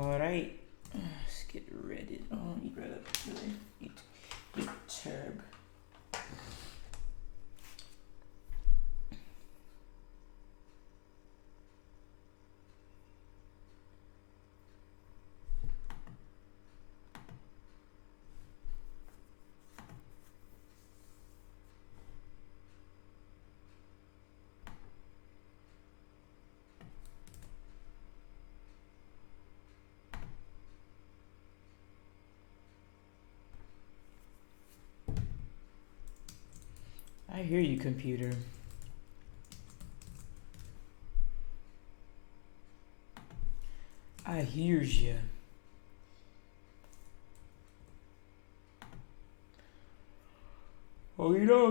Alright, let's get ready. Oh, eat right up. Really. Eat turb. I hear you, computer. I hears you. Oh, you know,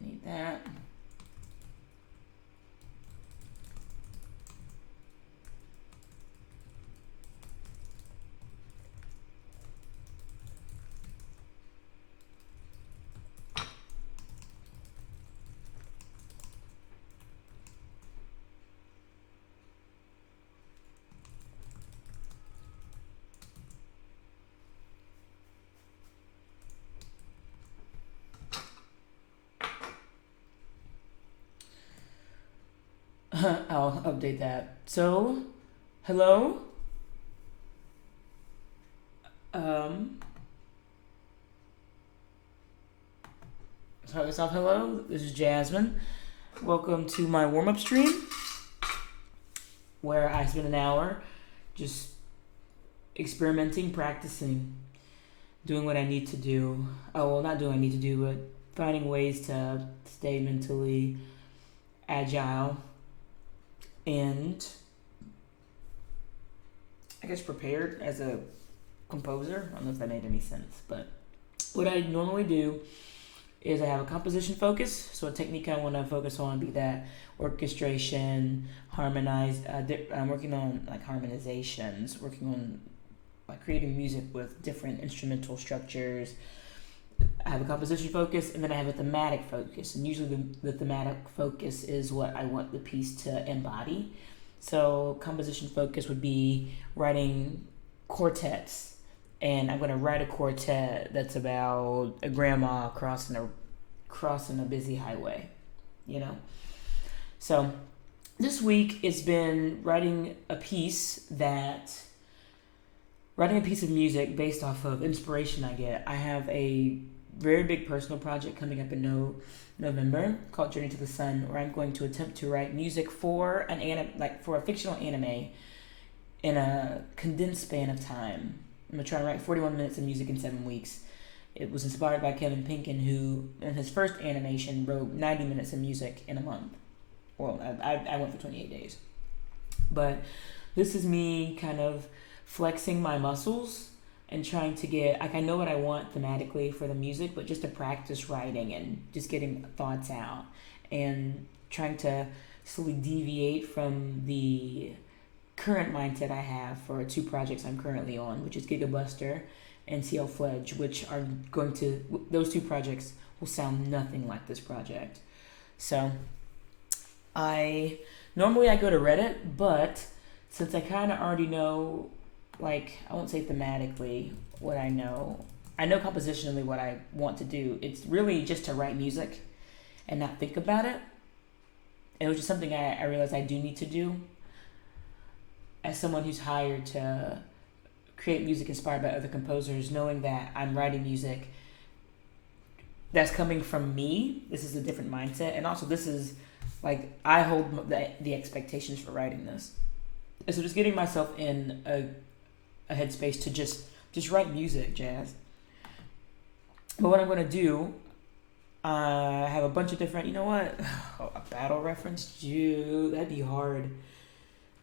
Need that. I'll update that. So, hello. Um, Start this off. Hello. This is Jasmine. Welcome to my warm up stream, where I spend an hour just experimenting, practicing, doing what I need to do. Oh, well, not doing what I need to do, but finding ways to stay mentally agile and, I guess, prepared as a composer. I don't know if that made any sense, but what I normally do is I have a composition focus. So a technique I want to focus on be that orchestration, harmonize. I'm working on like harmonizations, working on like creating music with different instrumental structures. I have a composition focus, and then I have a thematic focus. And usually the thematic focus is what I want the piece to embody. So composition focus would be writing quartets, and I'm gonna write a quartet that's about a grandma crossing a busy highway, you know. So this week it's been writing a piece of music based off of inspiration I get. I have a very big personal project coming up in November called Journey to the Sun, where I'm going to attempt to write music for for a fictional anime in a condensed span of time. I'm gonna try to write 41 minutes of music in 7 weeks. It was inspired by Kevin Pinkin, who in his first animation wrote 90 minutes of music in a month. Well, I went for 28 days. But this is me kind of flexing my muscles and trying to get, like, I know what I want thematically for the music, but just to practice writing and just getting thoughts out and trying to slowly deviate from the current mindset I have for 2 projects I'm currently on, which is Gigabuster and CL Fledge, which are those 2 projects will sound nothing like this project. So normally I go to Reddit, but since I kind of already know, like, I won't say thematically what I know compositionally what I want to do. It's really just to write music and not think about it. And which is something I realize I do need to do as someone who's hired to create music inspired by other composers, knowing that I'm writing music that's coming from me. This is a different mindset. And also this is, like, I hold the expectations for writing this. And so just getting myself in a headspace to just write music, jazz. But what I'm going to do, I have a bunch of different, you know what? Oh, a battle reference? Dude, that'd be hard.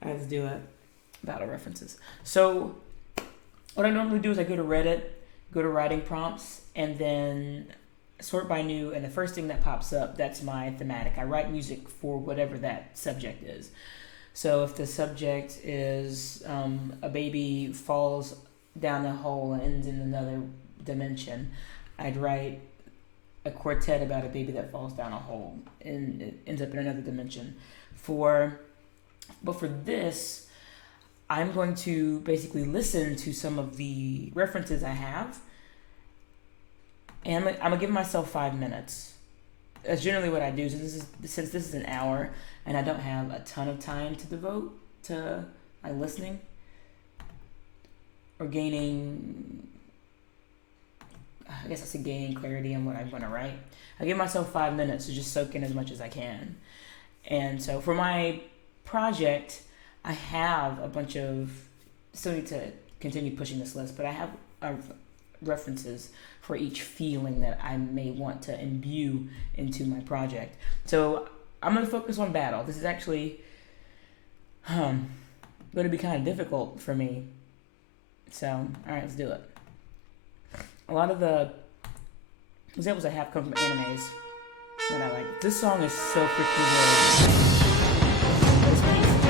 I have to do it. Battle references. So what I normally do is I go to Reddit, go to writing prompts, and then sort by new, and the first thing that pops up, that's my thematic. I write music for whatever that subject is. So if the subject is a baby falls down a hole and ends in another dimension, I'd write a quartet about a baby that falls down a hole and it ends up in another dimension. But for this, I'm going to basically listen to some of the references I have, and I'm gonna give myself 5 minutes. That's generally what I do. Since this is an hour, and I don't have a ton of time to devote to my listening or gaining, I guess I say gaining clarity on what I'm going to write. I give myself 5 minutes to just soak in as much as I can. And so for my project, I have a bunch of, still need to continue pushing this list, but I have references for each feeling that I may want to imbue into my project. So I'm going to focus on battle. This is actually going to be kind of difficult for me. So, alright, let's do it. A lot of the examples I have come from animes that I like. This song is so freaking good. This piece is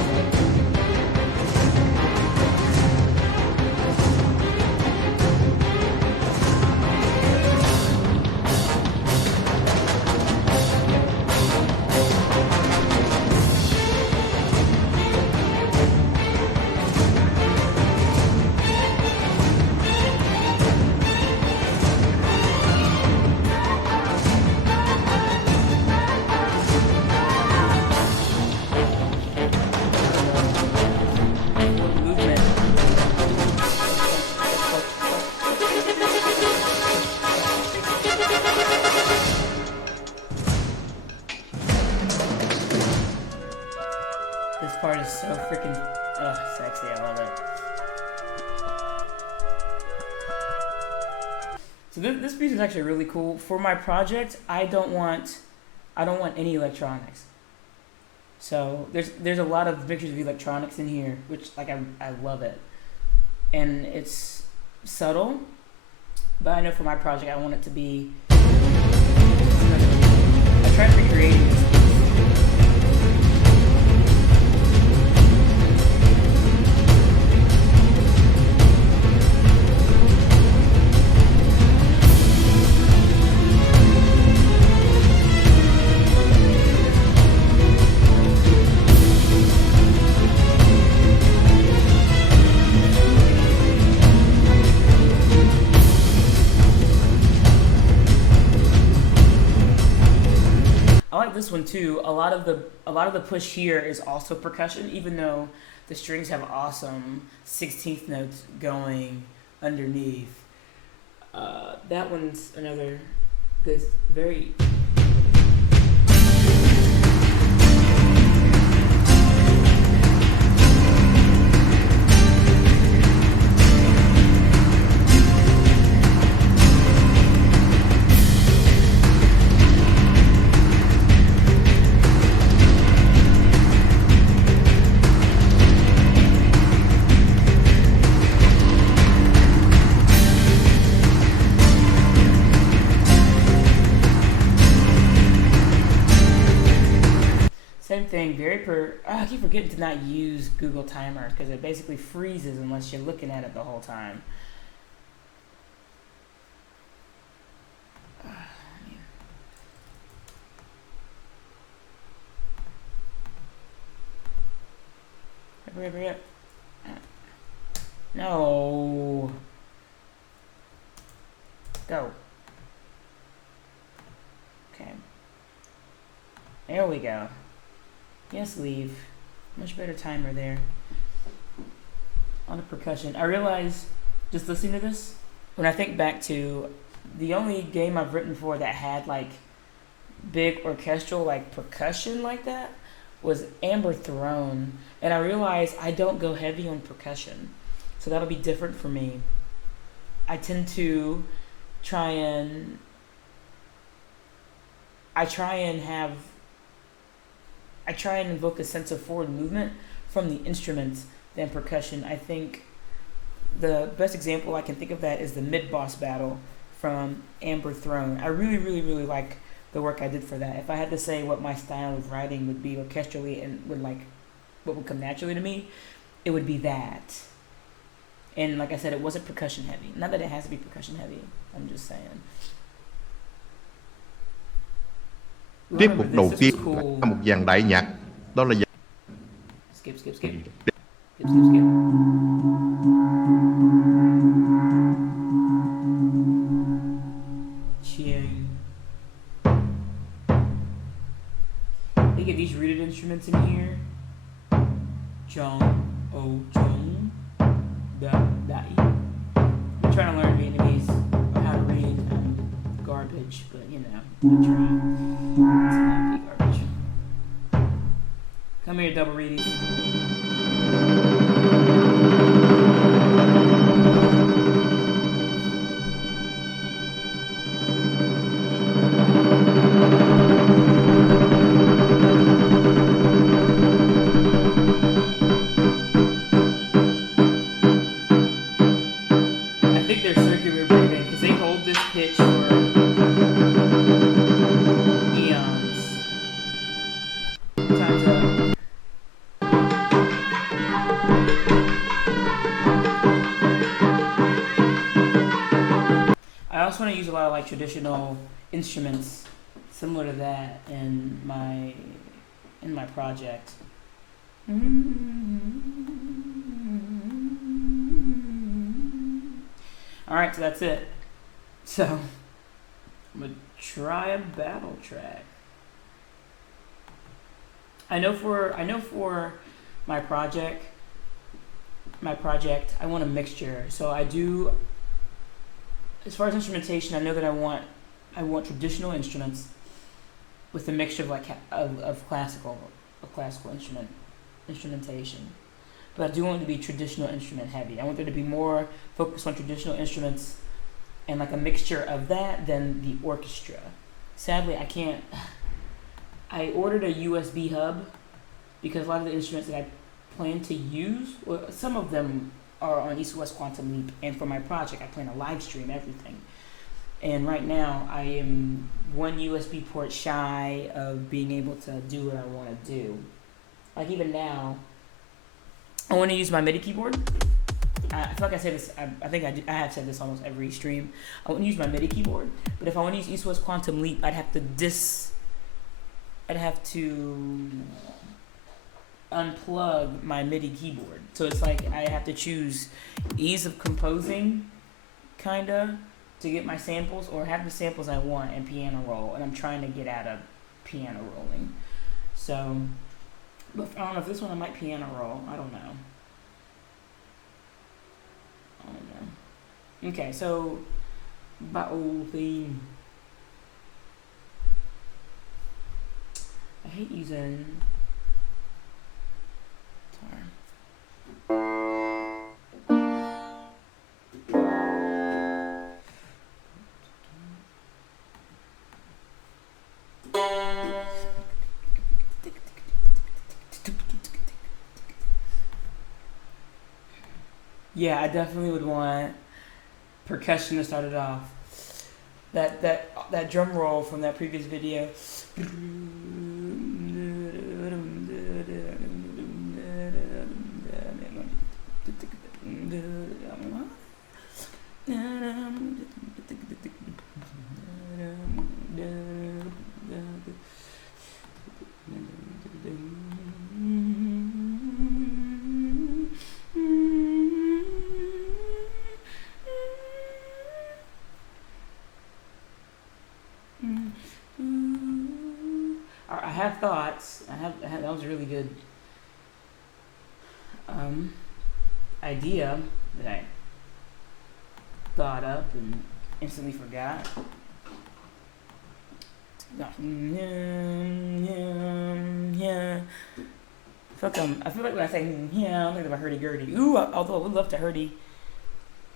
This part is so freaking sexy. I love it. So this piece is actually really cool. For my project, I don't want any electronics. So there's a lot of pictures of electronics in here, which I love it, and it's subtle. But I know for my project, I want it to be. I tried recreating this. I like this one too. A lot of the push here is also percussion, even though the strings have awesome 16th notes going underneath. That one's another good, very. Same thing, I keep forgetting to not use Google Timer because it basically freezes unless you're looking at it the whole time. Hurry up. No. Go. Okay. There we go. Yes, leave. Much better timer there. On the percussion. I realize, just listening to this, when I think back to the only game I've written for that had big orchestral percussion like that was Amber Throne. And I realize I don't go heavy on percussion. So that'll be different for me. I tend to try and invoke a sense of forward movement from the instruments than percussion. I think the best example I can think of that is the mid-boss battle from Amber Throne. I really, really, really like the work I did for that. If I had to say what my style of writing would be orchestrally and would like what would come naturally to me, it would be that. And like I said, it wasn't percussion heavy. Not that it has to be percussion heavy. I'm just saying. Tiết mục Remember đầu this tiên was là cool. một dàn đại nhạc, đó là Skip. Cheering. They get these rooted instruments in here. Chong, chong, da, I'm trying to learn Vietnamese or how to read. Garbage, but you know, I try. It's not be garbage. Come here, double readies. I think they're circular breathing because they hold this pitch for eons. Time's up. I also want to use a lot of like traditional instruments similar to that in my project. Alright, so that's it. So I'm gonna try a battle track. I know for my project I want a mixture. So I do, as far as instrumentation, I know that I want traditional instruments with a mixture of like of classical instrumentation. But I do want it to be traditional instrument heavy. I want there to be more focus on traditional instruments and like a mixture of that than the orchestra. Sadly, I can't. I ordered a USB hub because a lot of the instruments that I plan to use, well, some of them are on East West Quantum Leap, and for my project, I plan to live stream everything. And right now, I am one USB port shy of being able to do what I want to do. Like even now, I want to use my MIDI keyboard. I feel like I say this, I think I have said this almost every stream. I want to use my MIDI keyboard, but if I want to use East West Quantum Leap, I'd have to unplug my MIDI keyboard. So it's like I have to choose ease of composing, kinda, to get my samples, or have the samples I want and piano roll. And I'm trying to get out of piano rolling. So, but I don't know if this one I might piano roll. I don't know. Okay, so battle theme. I hate using guitar. Yeah, I definitely would want percussion to start it off. That drum roll from that previous video. I have thoughts. I have that was a really good idea that I thought up and instantly forgot. I feel like when I say yeah, I'm thinking about hurdy-gurdy. Ooh, although I would love to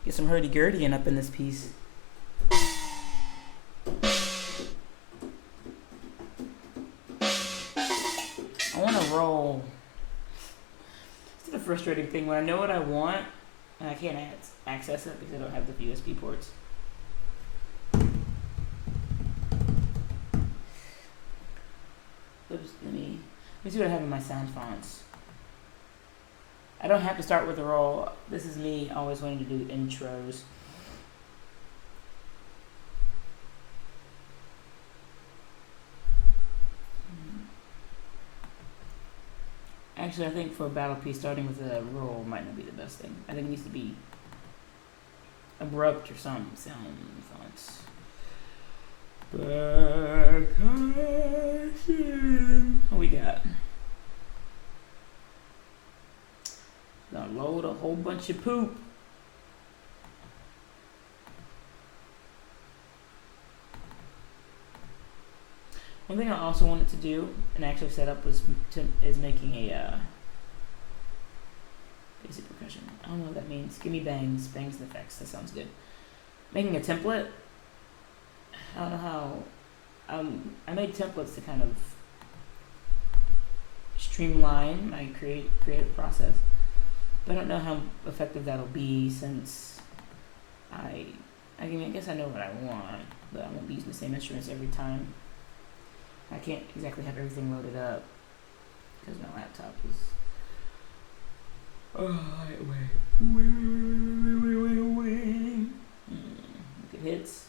get some hurdy-gurdy up in this piece. I want to roll. It's the frustrating thing when I know what I want and I can't access it because I don't have the USB ports. Let me see what I have in my sound fonts. I don't have to start with a roll. This is me always wanting to do intros. Actually, I think for a battle piece, starting with a roll might not be the best thing. I think it needs to be abrupt or some sound fonts. Percussion. What we got? Gonna load a whole bunch of poop. One thing I also wanted to do and actually set up is making a basic percussion. I don't know what that means. Give me bangs and effects. That sounds good. Making a template. I don't know how. I made templates to kind of streamline my creative process, but I don't know how effective that'll be since I guess I know what I want, but I won't be using the same instruments every time. I can't exactly have everything loaded up because my laptop is. Oh, wait. Look at hits.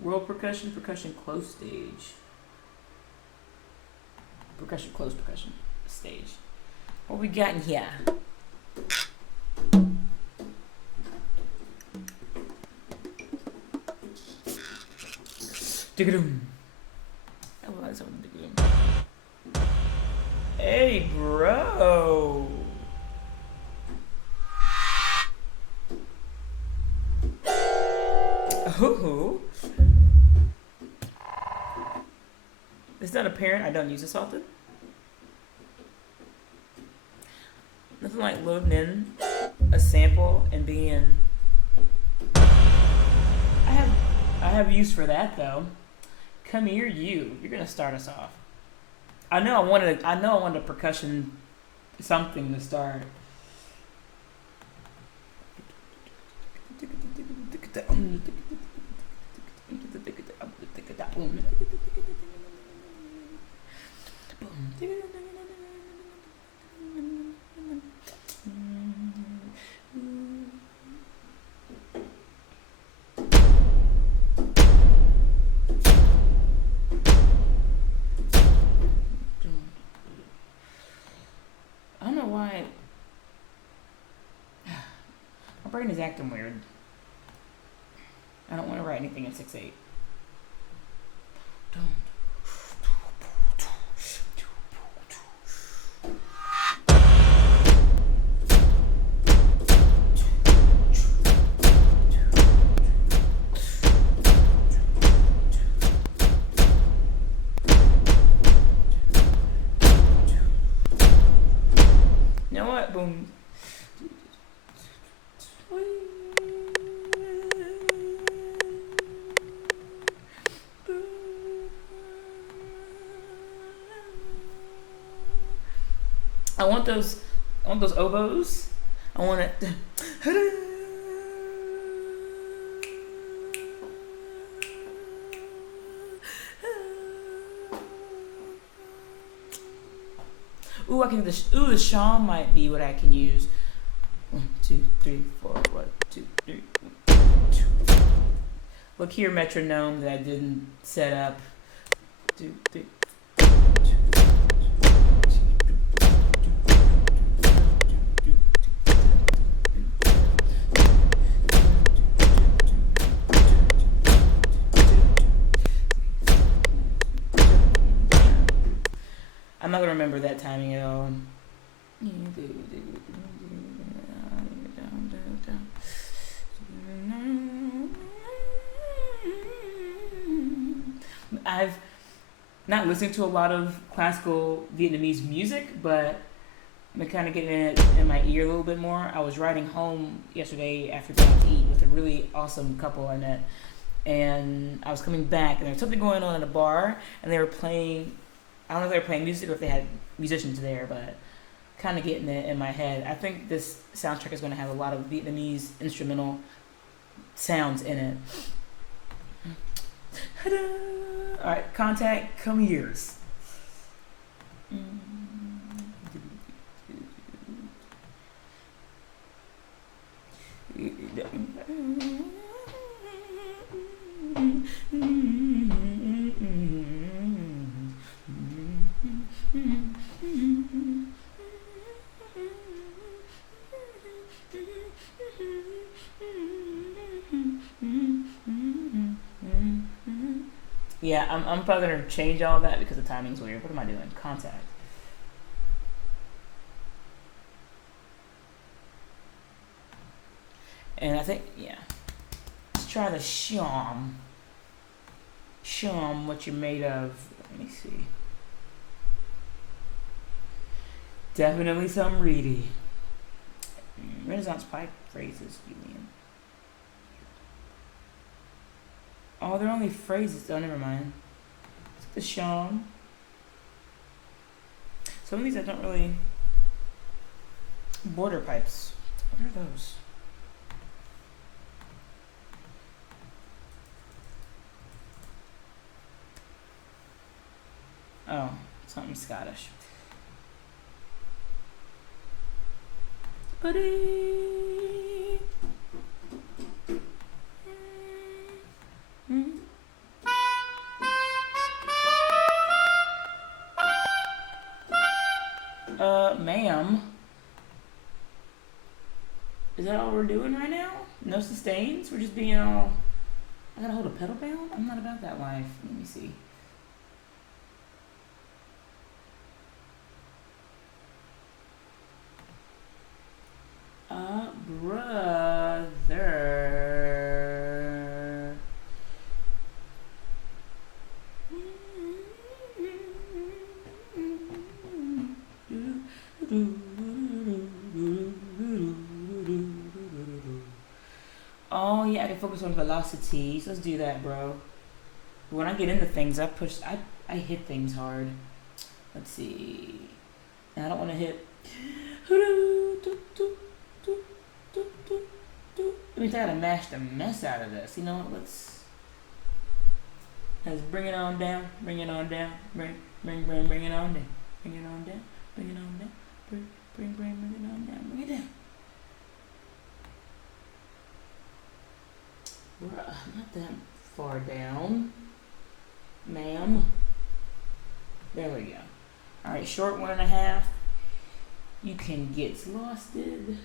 Roll percussion, close stage. Close percussion stage. What we got in here? Dig-a-doom. I like something dig-a-doom. Hey, bro. Oh. It's not apparent I don't use this often. Nothing like loading in a sample and being. I have use for that though. Come here, you. You're gonna start us off. I know I wanted a percussion something to start. I don't know why my brain is acting weird. I don't want to write anything in 6/8. You know what? Boom. I want those oboes. I want it. Ooh, I can. The shawl might be what I can use. 1, 2, 3, 4. 1, 2, 3. 1, 2. Look here, metronome that I didn't set up. 2, 3. I'm not gonna remember that timing at all. I've not listened to a lot of classical Vietnamese music, but I'm kind of getting it in my ear a little bit more. I was riding home yesterday after going out to eat with a really awesome couple I met, and I was coming back, and there was something going on in a bar, and they were playing. I don't know if they were playing music or if they had musicians there, but kind of getting it in my head. I think this soundtrack is going to have a lot of Vietnamese instrumental sounds in it. All right, contact, come years. Yeah, I'm probably gonna change all that because the timing's weird. What am I doing? Contact. And I think, yeah. Let's try the sham. Sham, what you're made of. Let me see. Definitely some reedy. Renaissance pipe phrases, you mean? Oh, they're only phrases. Oh, never mind. It's the sham. Some of these I don't really. Border pipes. What are those? Oh, something Scottish. Buddy. Ma'am. Is that all we're doing right now? No sustains? We're just being all. I gotta hold a pedal down? I'm not about that life. Let me see. Brother. Oh yeah, I can focus on velocities. Let's do that, bro. When I get into things, I hit things hard. Let's see. And I don't want to hit. That means I gotta mash the mess out of this. You know what? Let's bring it on down. Bring it on down. Bring it on down. Bring it on down. Bring it on down. Bring it on down. Bring it down. Not that far down, ma'am. There we go. All right, short 1.5. You can get losted.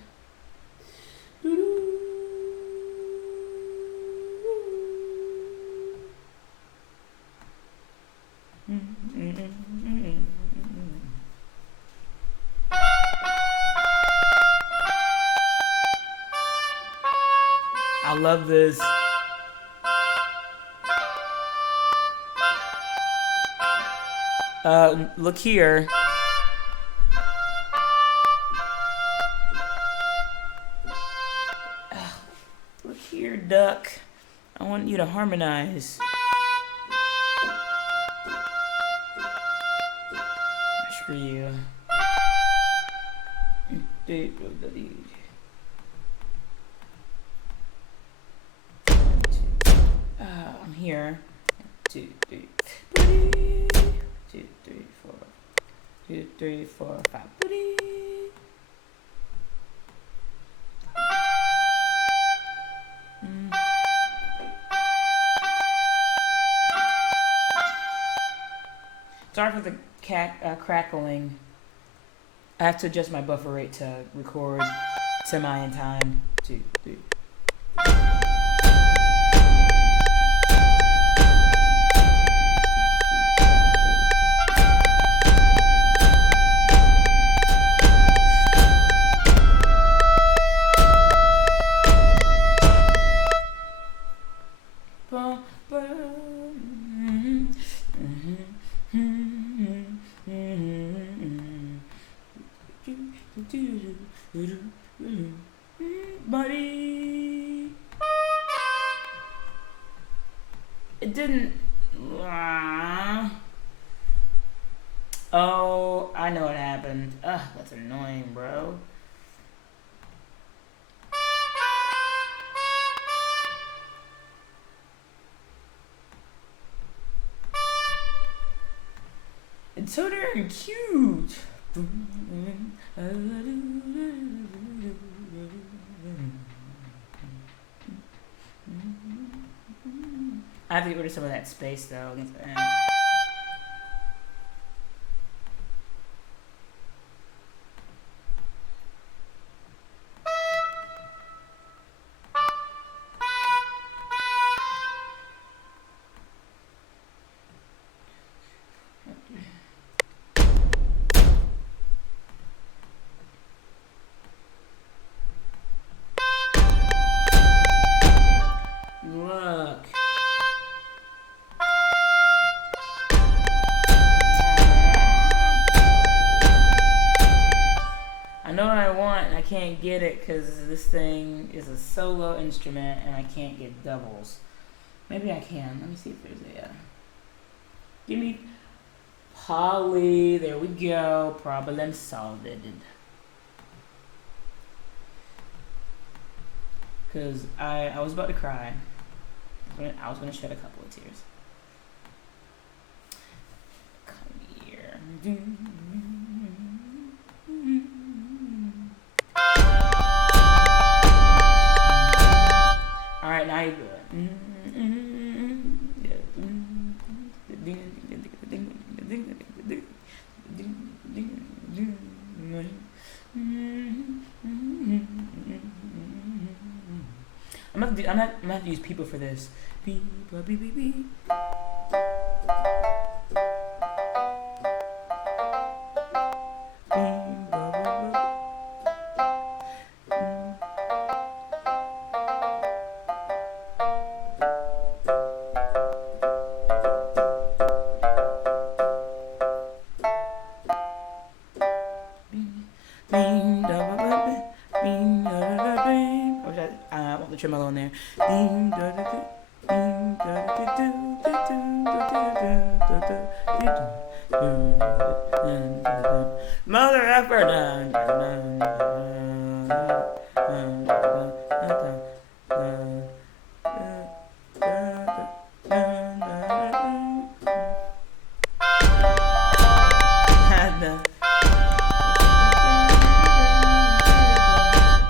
I love this. Look here. Look here, duck. I want you to harmonize. Screw you. I'm here. 2, 3. 2, 3, 4. 2, 3, 4, 5. Sorry for the crackling. I have to adjust my buffer rate to record semi in time. 2, 3. Buddy, it didn't. Oh, I know what happened. Ugh, that's annoying, bro. It's so darn cute. I have to get rid of some of that space though. Look. I know what I want and I can't get it because this thing is a solo instrument and I can't get doubles. Maybe I can. Let me see if there's a... Give me... Polly. There we go. Problem solved. Because I was about to cry. I was going to shed a couple of tears. Come here. Alright, now you do it. I'm gonna have to use people for this. Beep, beep, beep, beep. I want the tremolo in there. Mother effer.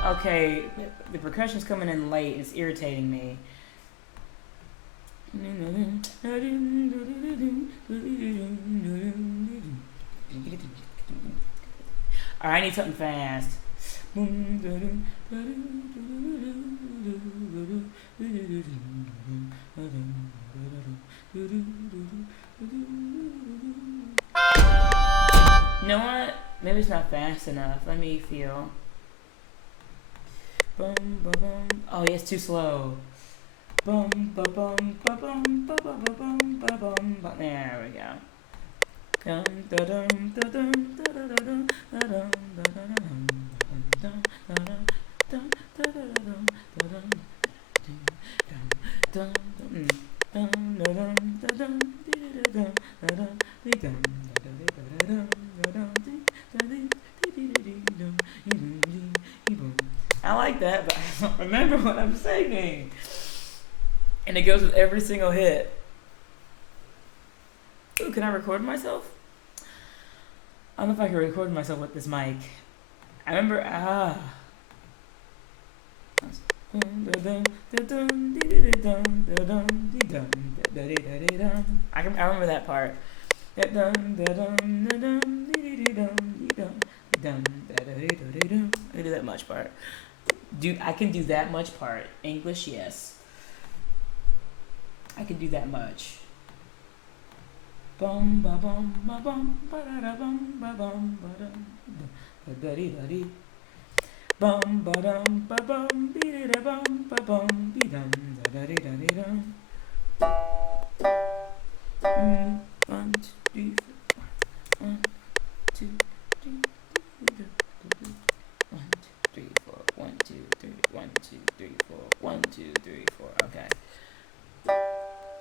Okay, the percussion's coming in late. It's irritating me. Alright, I need something fast. You know what? Maybe it's not fast enough. Let me feel. Bum, ba, bum. Oh, yeah, it's too slow. Bum, ba, bum, ba, bum, ba, ba, ba, bum, ba, bum, ba. There we go. Dum, da, dum, da, dum, da, da, da, dum, da, dum, da, da, da, dum, da, da, da, dum, da, da, da, dum, da, dum, dum, dum, dum, da, dum, da, dum, dee, da, dum, da, dum, dee, dum, da, da, da, dum, da, dum, dee, da, dee, dee, dee, dee, dum, dee, dee, dee, boom. I like that, but I don't remember what I'm singing. And it goes with every single hit. Ooh, can I record myself? I don't know if I can record myself with this mic. I remember, I remember that part. I do that much part. I can do that much part. English, yes. I can do that much. Bum ba bum ba bum ba da bum ba bum ba dum ba da dee da dee. Bum ba dum ba bum be da bum ba bum be dum da dee da dee dum. 1, 2, 3, 4. 1, 2, 3, 1, 2, 3, 4. 1, 2, 3, 1, 2, 3, 4. 1, 2, 3, 4. Okay.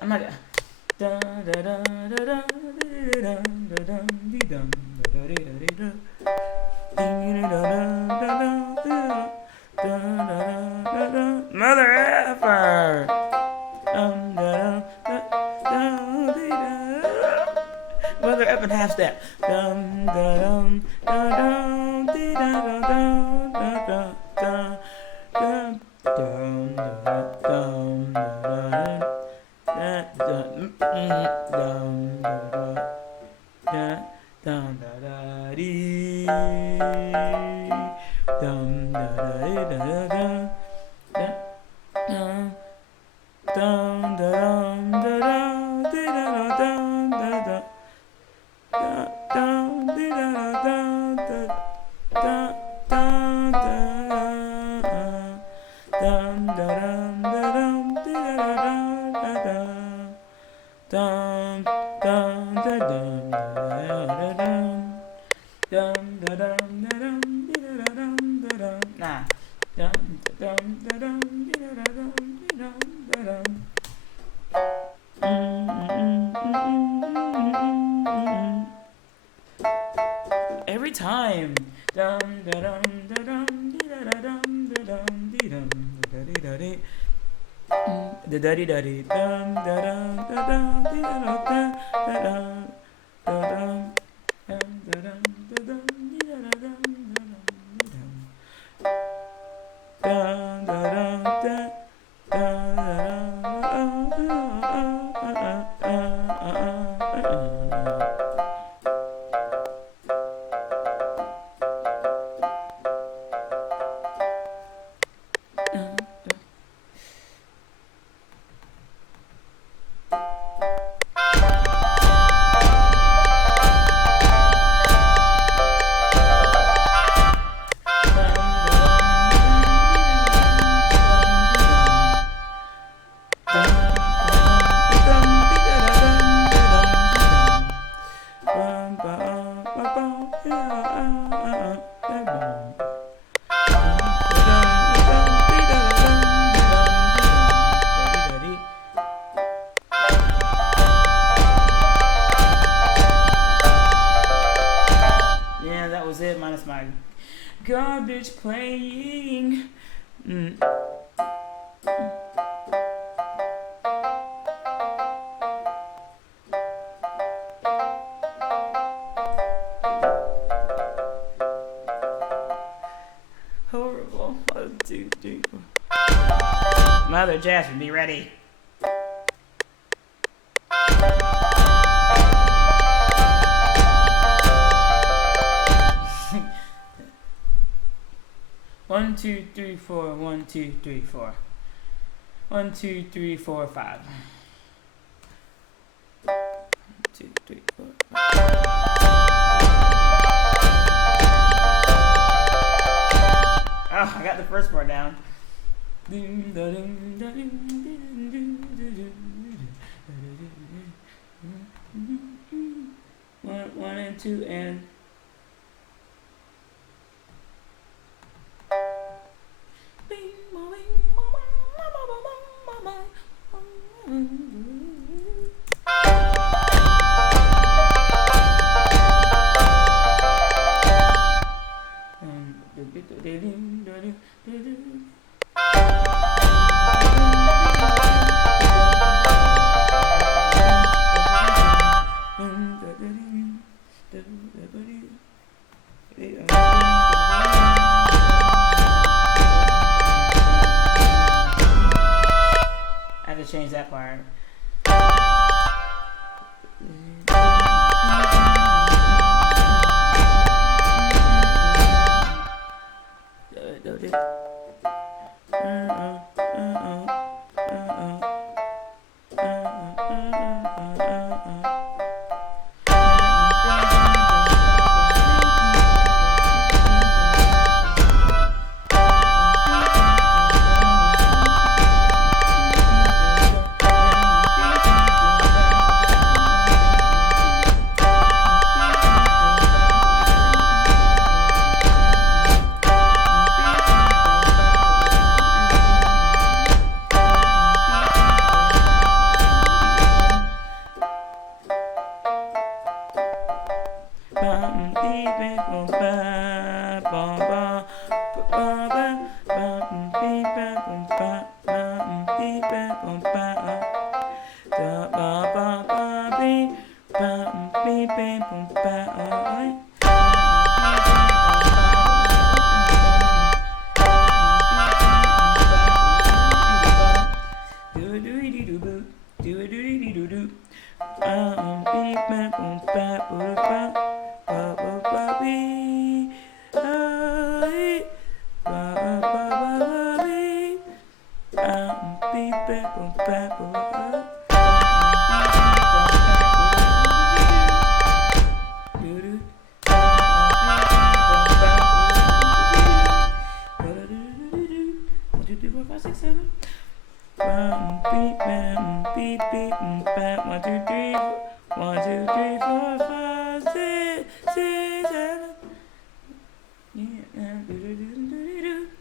I'm not gonna. Da da da da da da da da da dee dum da da dee da dee da. Ding da da da da da da da. Mother effer. Da da da da dee da. Mother up and half step. Dum da dum da dum dee da da dum da da da dum dum da dum da da dum da dum da da dee dum da da da da dum dum da dum da da dee da dum da da dum dee da dum da da dum dum da dum da dum dee da dum da da dum dum da dum da dum dum da dum da dum dee da dum da dum nah dum da dum da dum dee da dum dee dum da dum every time. Dum da dum da dum dee da dum da dum dee dum da dee da dee. Da da dee da dee dum da dum da dum dee da dum da dum da dum da dum da dum dee da dum da dum da dum da yeah, that was it, minus my garbage playing. Horrible. 1, 2, 3, 4. Mother Jasmine, be ready. One, two, three, four. 1, 2, 3, 4. 1, 2, 3, 4, 5. 1, 2, 3, 4, 5. Oh, I got the first part down. 1 and 2 and. I have to change that part.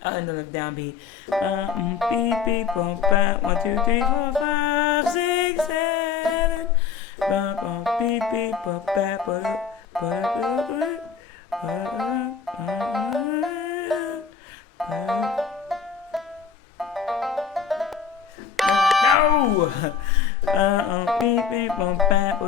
Another downbeat. Beep beep bump back. 1 2 3 4 5 6 7. Beep beep bump back. No. Beep beep bump back.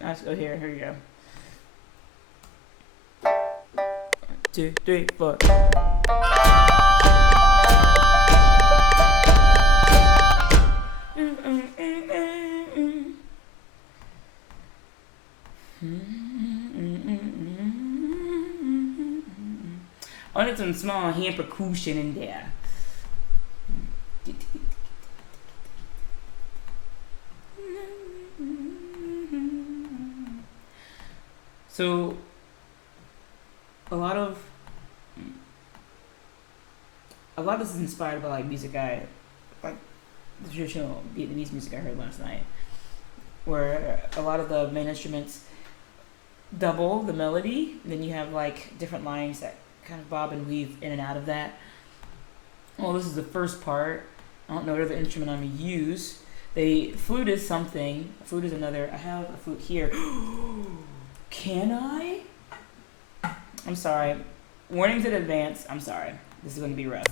Let's go here. Here we go. 2 3 4. I wanted some small hand percussion in there. So a lot of this is inspired by like music the traditional Vietnamese music I heard last night, where a lot of the main instruments double the melody, and then you have like different lines that kind of bob and weave in and out of that. Well, this is the first part. I don't know what other instrument I'm gonna use. Flute is something. Flute is another. I have a flute here. Can I? I'm sorry. Warnings in advance. I'm sorry. This is gonna be rough.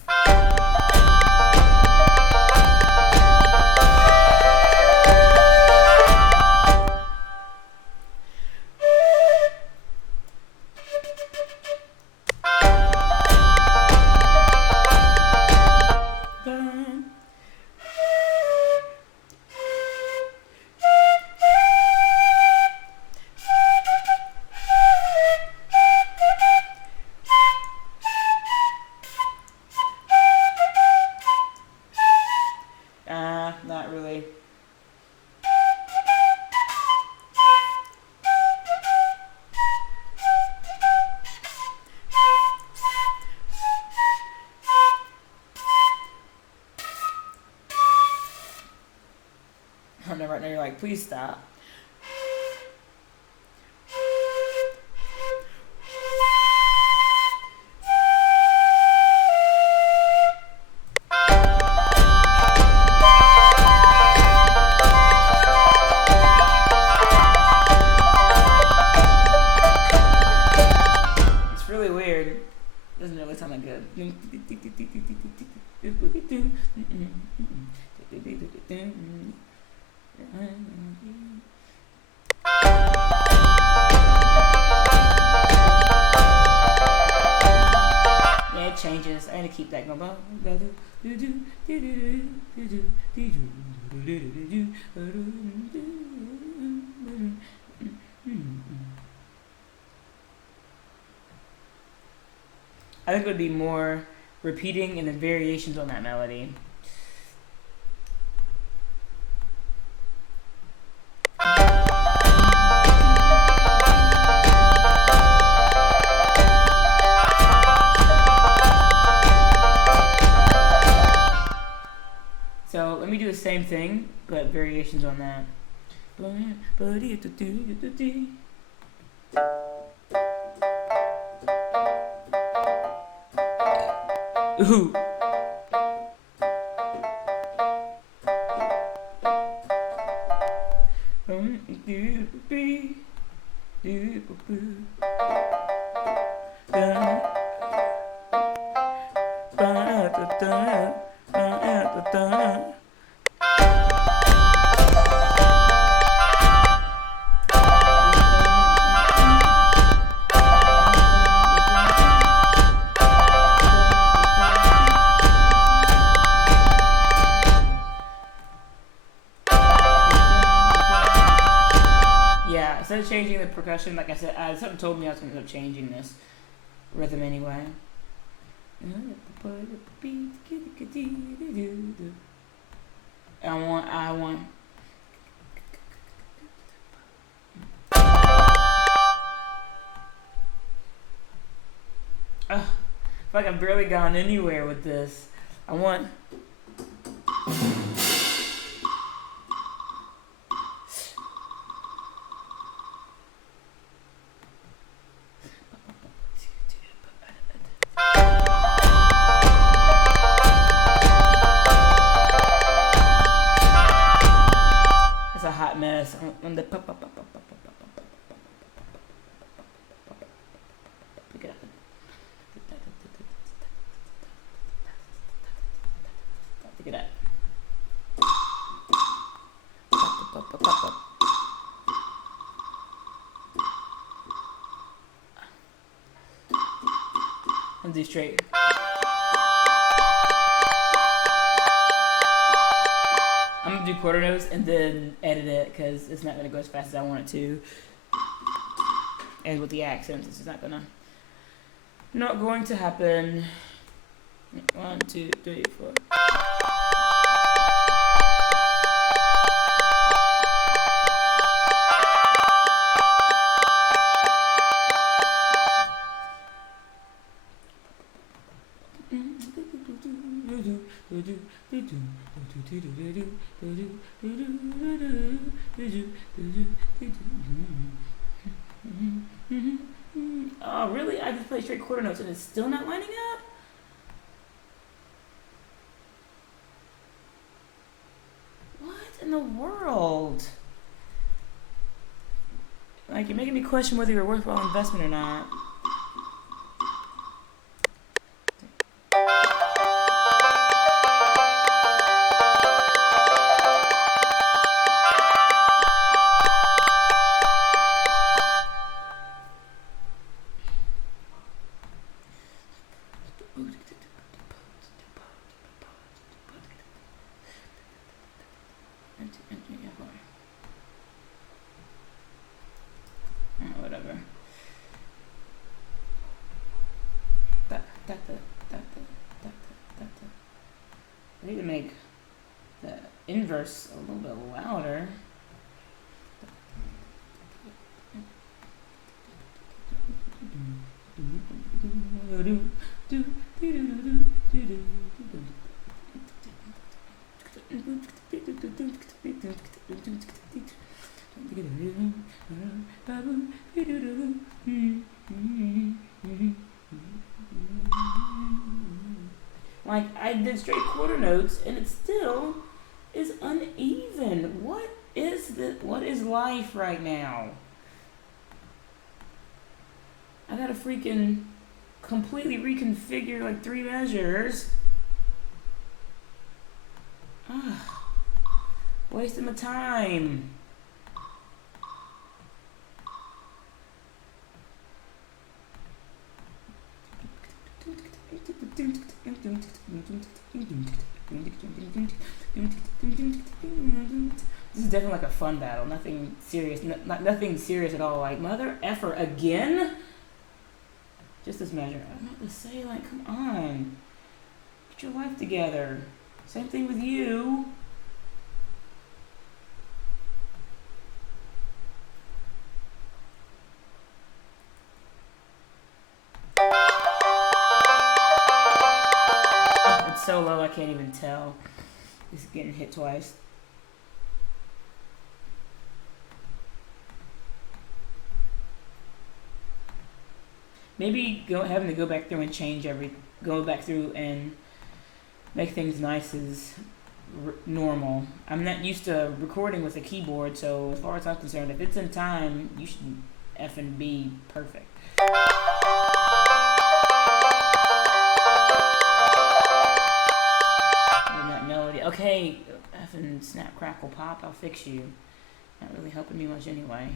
Not really. I know right now you're like, please stop. Doesn't really sound that good. Yeah, it changes. I need to keep that going. I think it would be more repeating and then variations on that melody. same thing, but variations on that. Ooh. Yeah, instead of changing the percussion, like I said, something told me I was going to end up changing this rhythm anyway. I want. I feel like I've barely gone anywhere with this. I want. It's a hot mess. On the pick it up. Pick it up. And do straight. I'm gonna do quarter notes and then edit it because it's not gonna go as fast as I want it to. And with the accents, it's just not going to happen. 1, 2, 3, 4. Oh, really? I just play straight quarter notes and it's still not lining up? What in the world? Like, you're making me question whether you're a worthwhile investment or not. Whatever. I need to make the inverse a little bit louder. Like, I did straight quarter notes and it still is uneven. What is life right now? I gotta freaking completely reconfigure like 3 measures. Wasting my time. This is definitely like a fun battle. Nothing serious. Nothing serious at all. Like, mother effer again. Just this measure. I'm about to say, like, come on, get your life together. Same thing with you. Oh, it's so low I can't even tell. It's getting hit twice. Maybe having to go back through and go back through and make things nice is normal. I'm not used to recording with a keyboard, so as far as I'm concerned, if it's in time, you should effing be perfect. And that melody. Okay, effing snap, crackle, pop, I'll fix you. Not really helping me much anyway.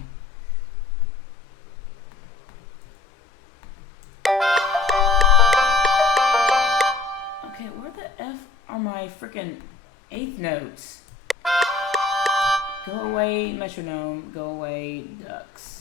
Okay, where the F are my freaking eighth notes? Go away, metronome. Go away, ducks.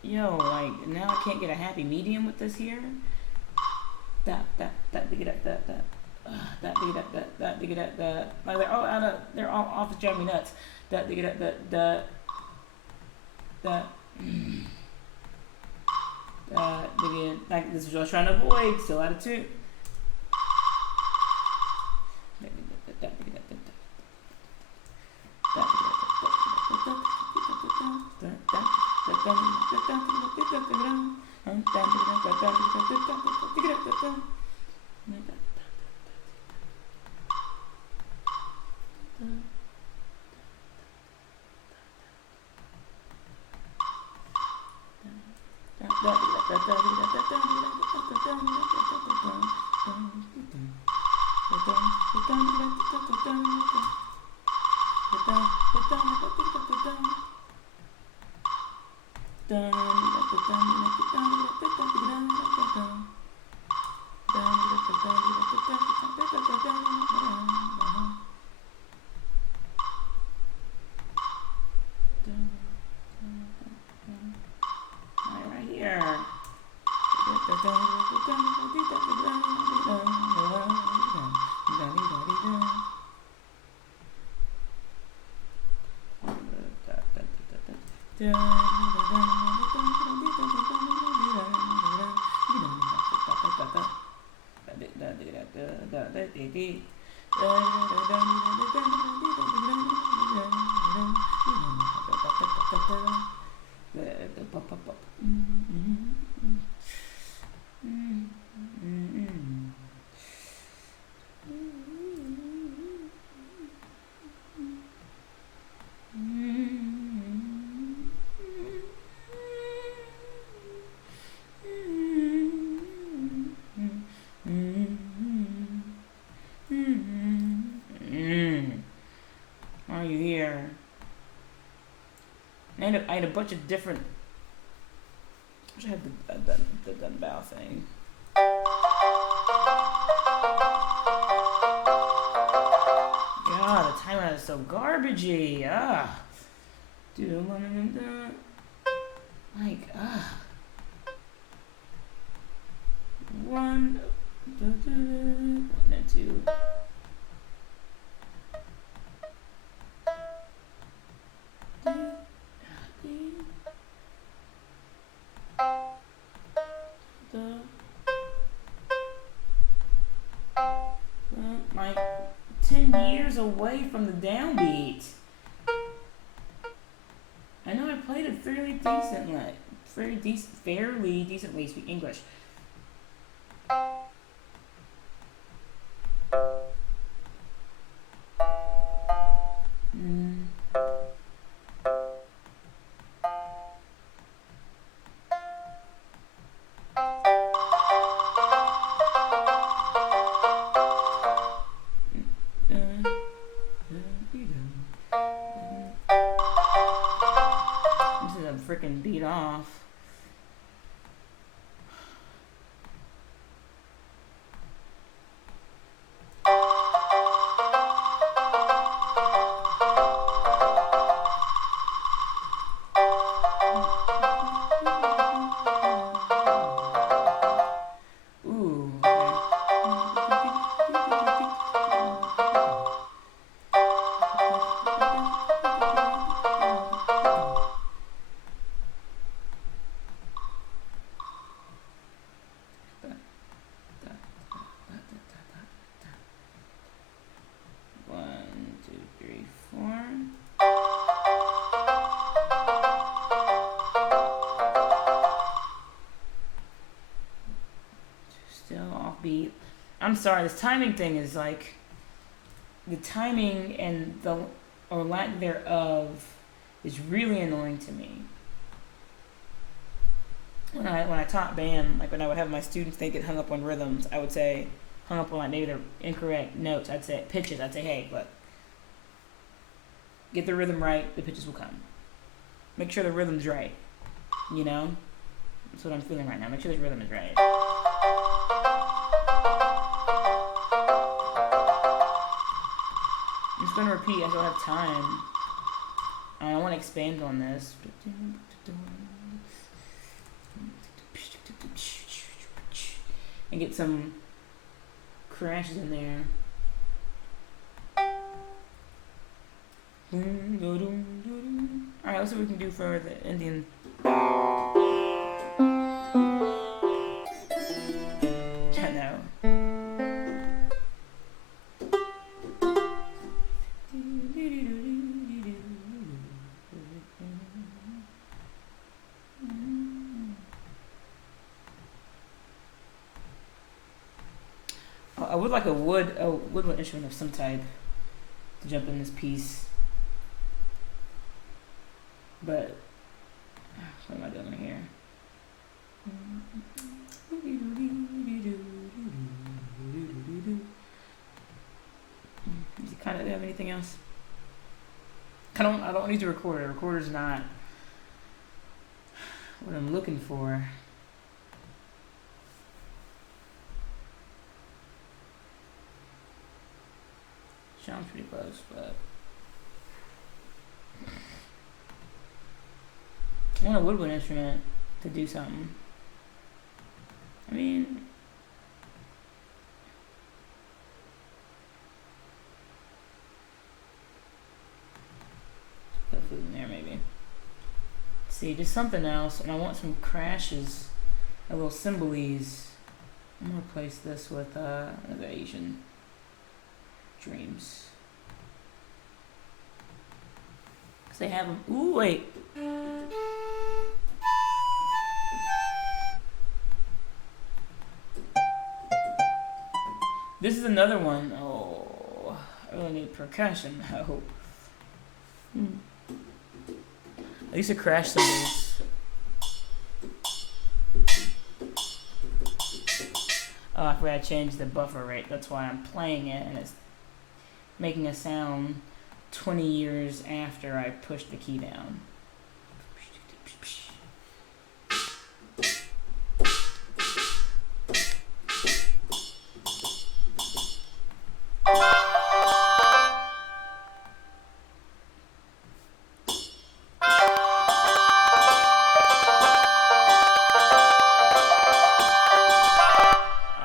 Yo, like, now I can't get a happy medium with this here. That, big that. That, big that. Like, they're all off, it's driving me nuts. That, big that. That, big like, this is what I was trying to avoid, still out of two. Right here. Are you here? I had a bunch of different. I wish I had the done bow thing. God, the timeout is so garbagey. Dude, like, one and two. Like 10 years away from the downbeat. I know I played it fairly decently speak English. Freaking beat off. I'm sorry. This timing thing is like the timing and the or lack thereof is really annoying to me. When I taught band, like when I would have my students, they get hung up on rhythms. I would say hung up on like maybe their incorrect notes. I'd say pitches. I'd say, hey, look, get the rhythm right. The pitches will come. Make sure the rhythm's right. You know, that's what I'm feeling right now. Make sure the rhythm is right. I'm just gonna repeat. I don't have time. I want to expand on this. And get some crashes in there. Alright, let's see what we can do for the Indian. I know. I would like a woodwind instrument of some type to jump in this piece. But what am I doing here? Does it kind of have anything else? I don't need to record it. The recorder's not what I'm looking for. Sounds pretty close, but I want a woodwind instrument to do something. I mean, put food in there maybe. See, just something else, and I want some crashes, a little cymbalies. I'm gonna replace this with another Asian dreams. Cause they have them. Ooh, wait. This is another one. Oh, I really need percussion. I hope. At least a crash cymbals. Oh, I forgot to change the buffer rate. That's why I'm playing it, and it's making a sound 20 years after I pushed the key down.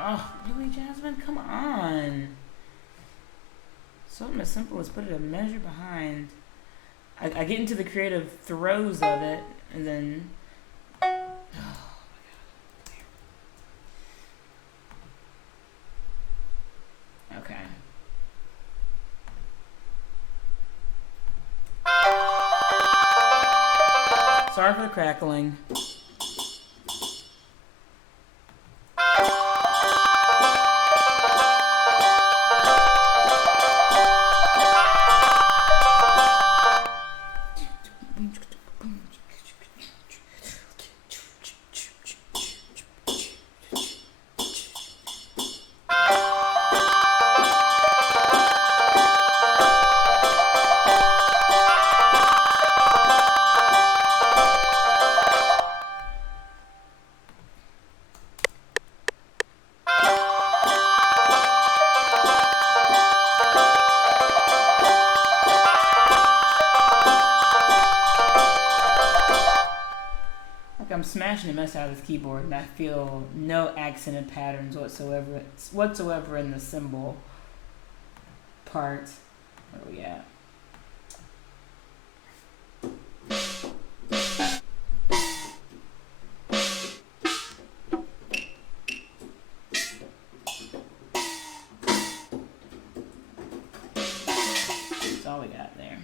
Oh, really, Jasmine? Come on. Something as simple as put a measure behind. I get into the creative throes of it, and then. Oh my god. Okay. Sorry for the crackling. I'm smashing the mess out of this keyboard, and I feel no accented patterns whatsoever in the cymbal part. Where are we at? That's all we got there.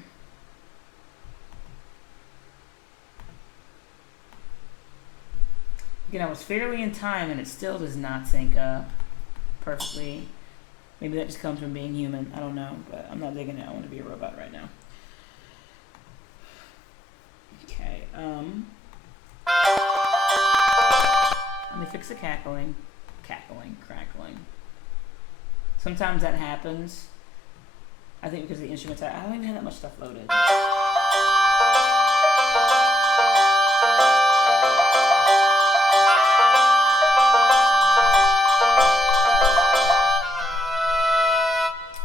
Again, I was fairly in time, and it still does not sync up. perfectly. Maybe that just comes from being human. I don't know, but I'm not digging it. I want to be a robot right now. Okay. Let me fix the cackling. Crackling. Sometimes that happens. I think because of the instruments, I don't even have that much stuff loaded.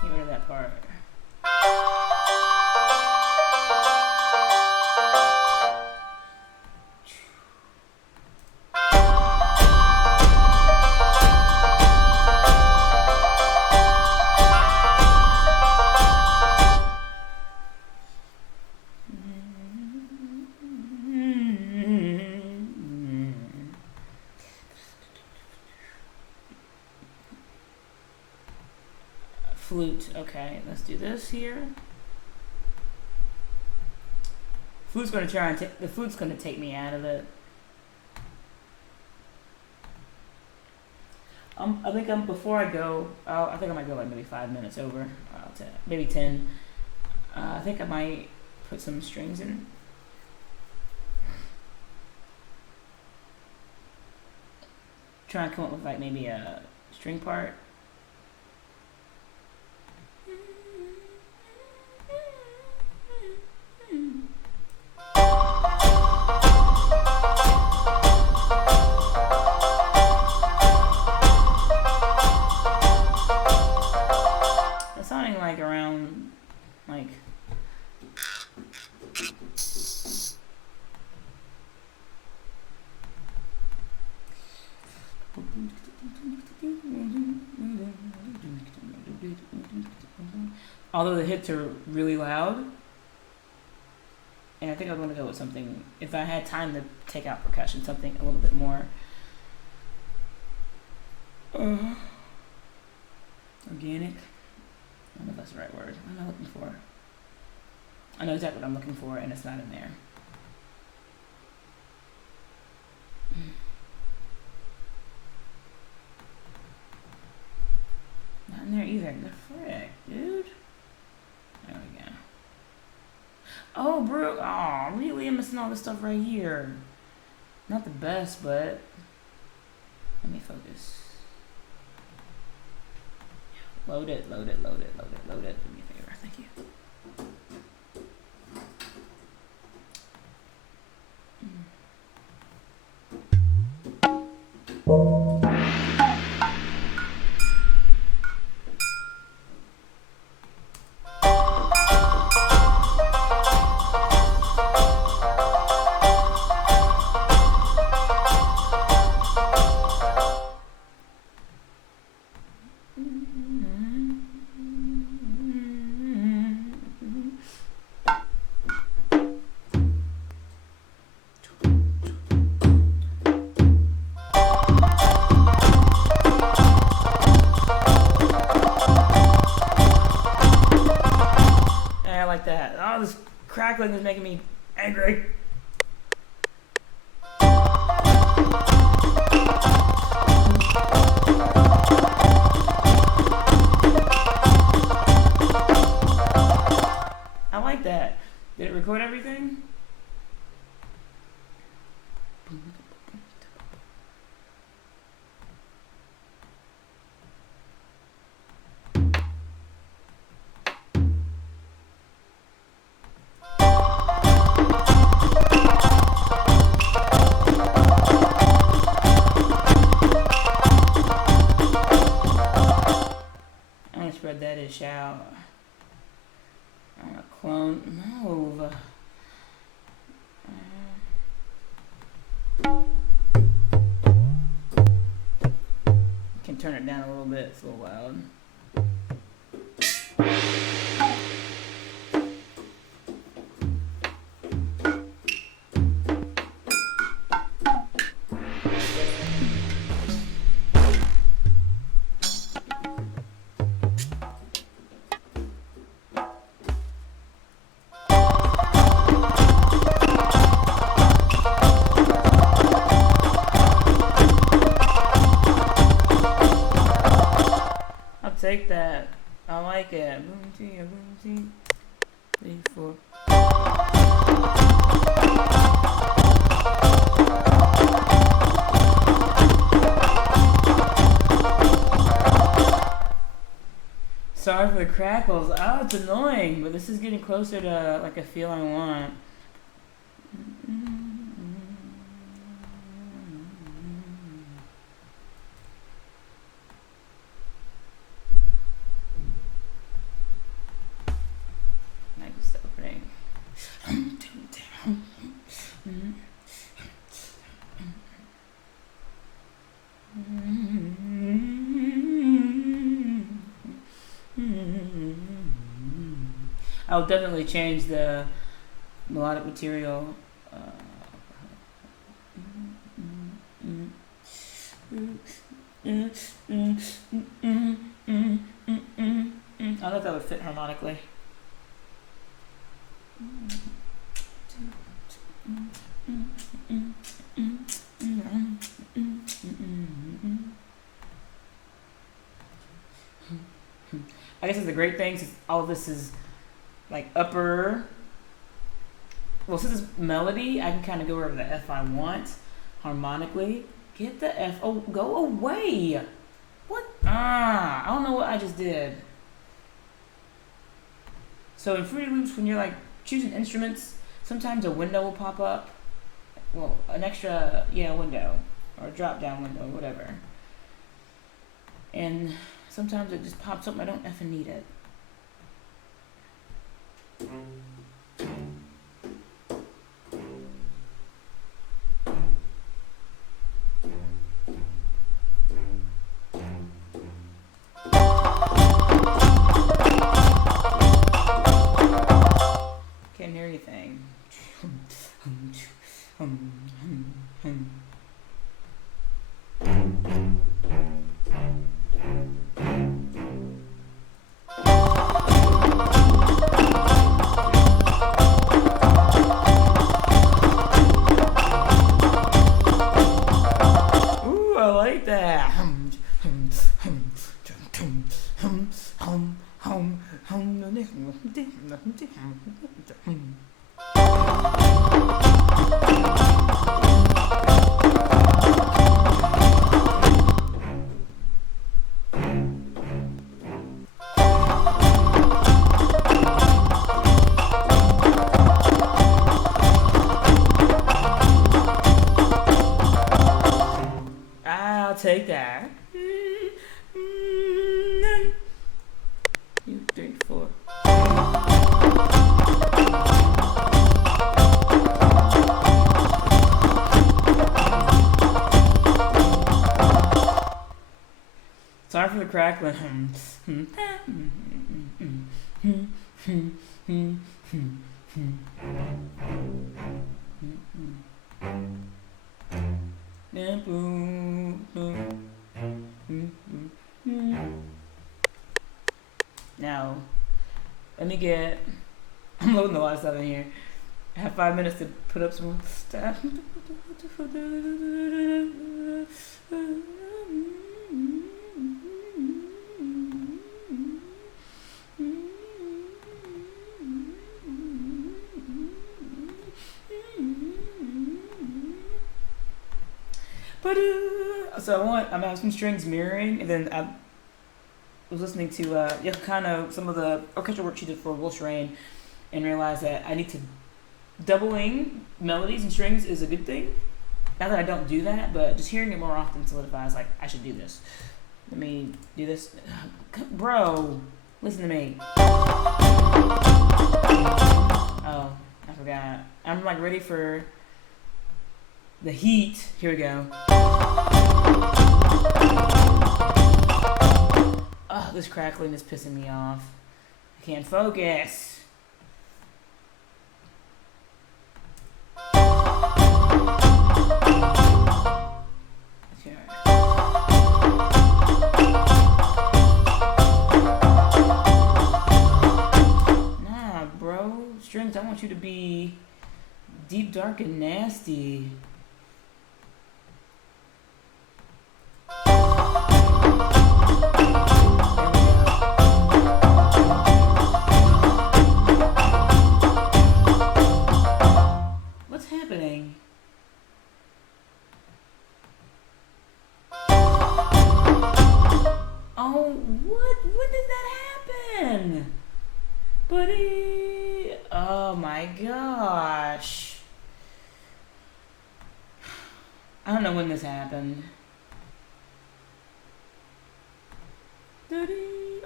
Get rid of that part. Flute. Okay, let's do this here. Flute's gonna try and the flute's gonna take me out of it. I think before I go, I think I might go like maybe 5 minutes over, maybe 10. I think I might put some strings in. Try and come up with like maybe a string part. It's sounding like around like although the hits are really loud, and I think I'm going to go with something, if I had time to take out percussion, something a little bit more organic. I don't know if that's the right word. What am I looking for? I know exactly what I'm looking for, and it's not in there. Not in there either. The frick, dude. There we go. Oh, bro. Oh, really? I'm missing all this stuff right here. Not the best, but let me focus. Load it. Do me a favor. Thank you. That. Oh, this crackling is making me angry. I like that. Did it record everything? Spread that ish out. I'm gonna clone. Move. Can turn it down a little bit. It's a little loud. take that. I like it. Boom, two, boom, two, 3, 4. Sorry for the crackles. Oh, it's annoying, but this is getting closer to like a feel I want. I'm just opening. I'll definitely change the melodic material. I don't know if that would fit harmonically. I guess it's the great thing since all of this is like upper. Well, since it's melody, I can kind of go wherever the F I want harmonically. Get the F. Oh, go away. What? I don't know what I just did. So in Fruity Loops, when you're like choosing instruments, sometimes a window will pop up. Well, an extra, window. Or a drop down window, whatever. And sometimes it just pops up and I don't effing need it. Can't hear anything. Ooh, I like that. I'll take that. 2, 3, 4. Sorry for the crackling. Now, let me get. I'm loading a lot of stuff in here. I have 5 minutes to put up some more stuff. So I'm having some strings mirroring, and then I was listening to kind of some of the orchestral work she did for Wolf's Rain, and realized that I need to doubling melodies and strings is a good thing. Not that I don't do that, but just hearing it more often solidifies like I should do this. Let me do this, bro. Listen to me. Oh, I forgot. I'm like ready for the heat. Here we go. Oh, this crackling is pissing me off. I can't focus. Okay. Nah, bro. Strings, I want you to be deep, dark, and nasty. There we go. happening? Oh, what? When did that happen? Buddy. Oh my gosh. I don't know when this happened. I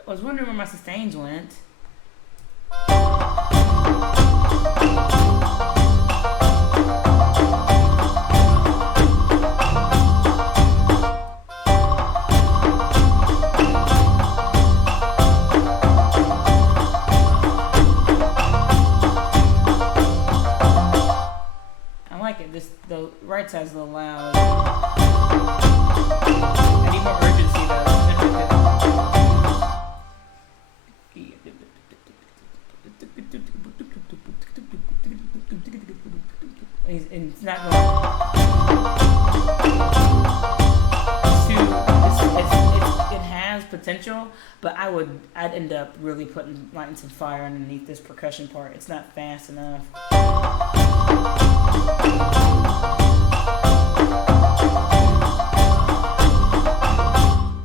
was wondering where my sustains went. The right side's a little loud. I need more urgency though. It's not going it has potential, but I'd end up really lighting some fire underneath this percussion part. It's not fast enough.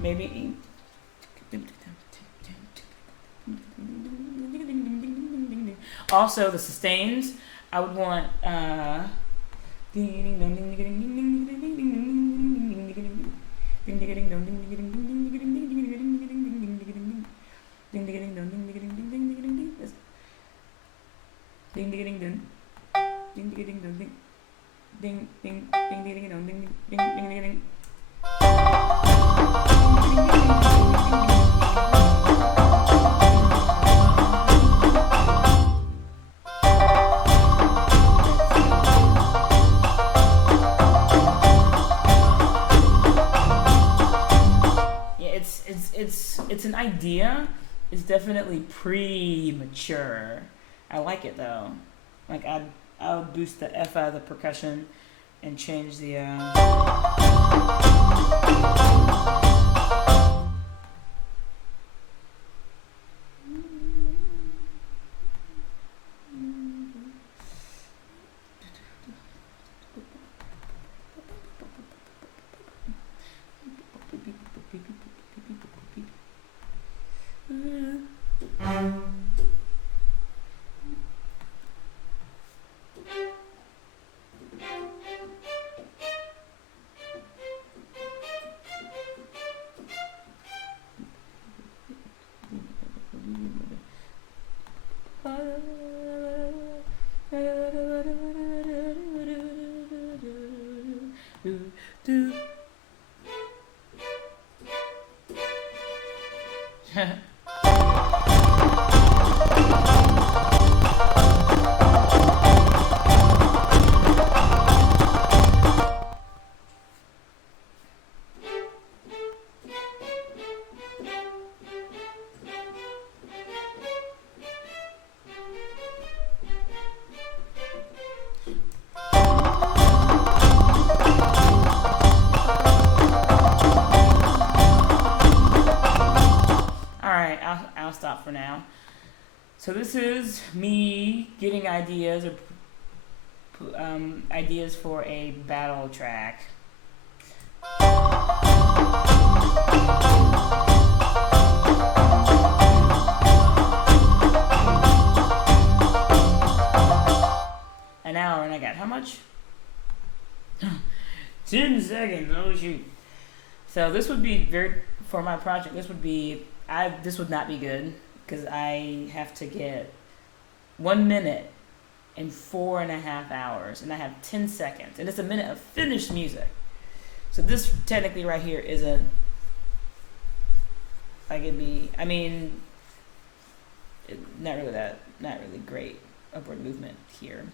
Maybe. Also, the sustains, I would want. It's an idea. It's definitely premature. I like it though. Like I would boost the F out of the percussion and change the I'll stop for now. So this is me getting ideas ideas for a battle track. An hour and I got how much? 10 seconds. Oh shoot. So this would be for my project. This would not be good because I have to get 1 minute in 4.5 hours, and I have 10 seconds, and it's a minute of finished music. So this technically right here isn't like it'd be. I mean, not really great upward movement here.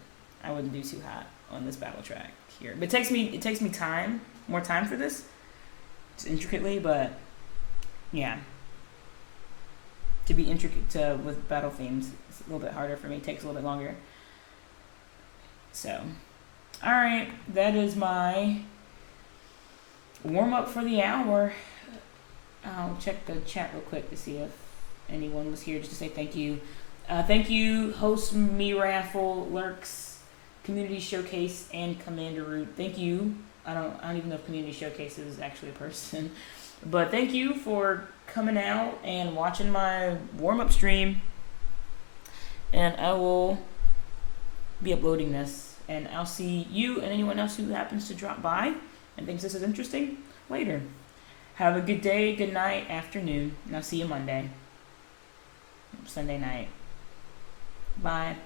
I wouldn't do too hot on this battle track here, but it takes me more time for this. It's intricately, but yeah. To be intricate with battle themes, it's a little bit harder for me. It takes a little bit longer. So, all right, that is my warm up for the hour. I'll check the chat real quick to see if anyone was here just to say thank you. Thank you, host me raffle lurks. Community Showcase and Commander Root. Thank you. I don't even know if Community Showcase is actually a person, but thank you for coming out and watching my warm up stream. And I will be uploading this, and I'll see you and anyone else who happens to drop by and thinks this is interesting later. Have a good day, good night, afternoon, and I'll see you Sunday night. Bye.